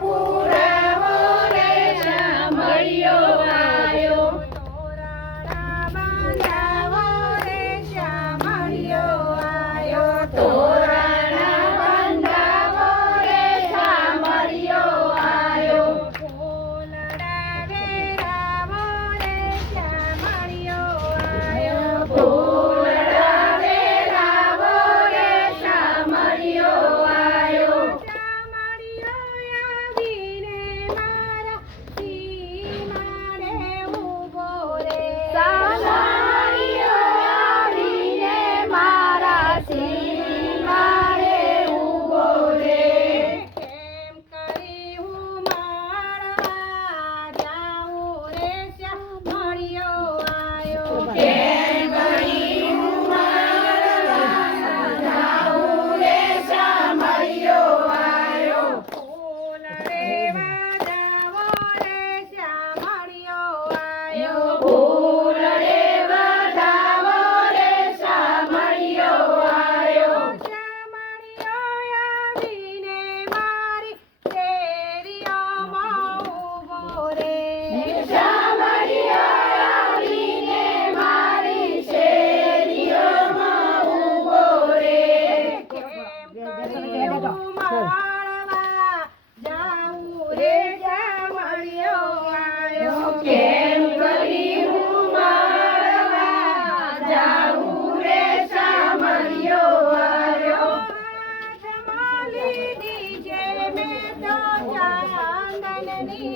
પુરાવો રે શામળિયો આયો તોરણા બાંધાવો રે શામળિયો આયો તોરણા બંધાવો રે શામળિયો આયો ફૂલડા વેરાવો રે શામળિયો આયો ફૂલડા વેરાવો રે શામળિયો આયો શામળિયો આવીને મારા સીમાડે ઊભો રે શામળિયો આવીને મારા સીમાડે ઊભો રે કેમ કરી હું માળવા જાઉં રે શામળિયો આયો કેમ કરી હું માળવા જાઉં રે શામળિયો આયો ફૂલ રેવા જાવો રે શામળિયો આયો ફૂલ રે વધાવો રે શામળિયો આયો શામળિયો આવીને મારી શેરીઓમાં ઊભો રે શામળિયો આવીને મારી શેરીઓમાં ઊભો રે કેમ કરી હું માળવા જાઉં રે શામળિયો આયો કેમ કરી હું માળવા જાઉં રે શામળિયો આયો હાથમાં લીધી છે મેં તો ચાંદનની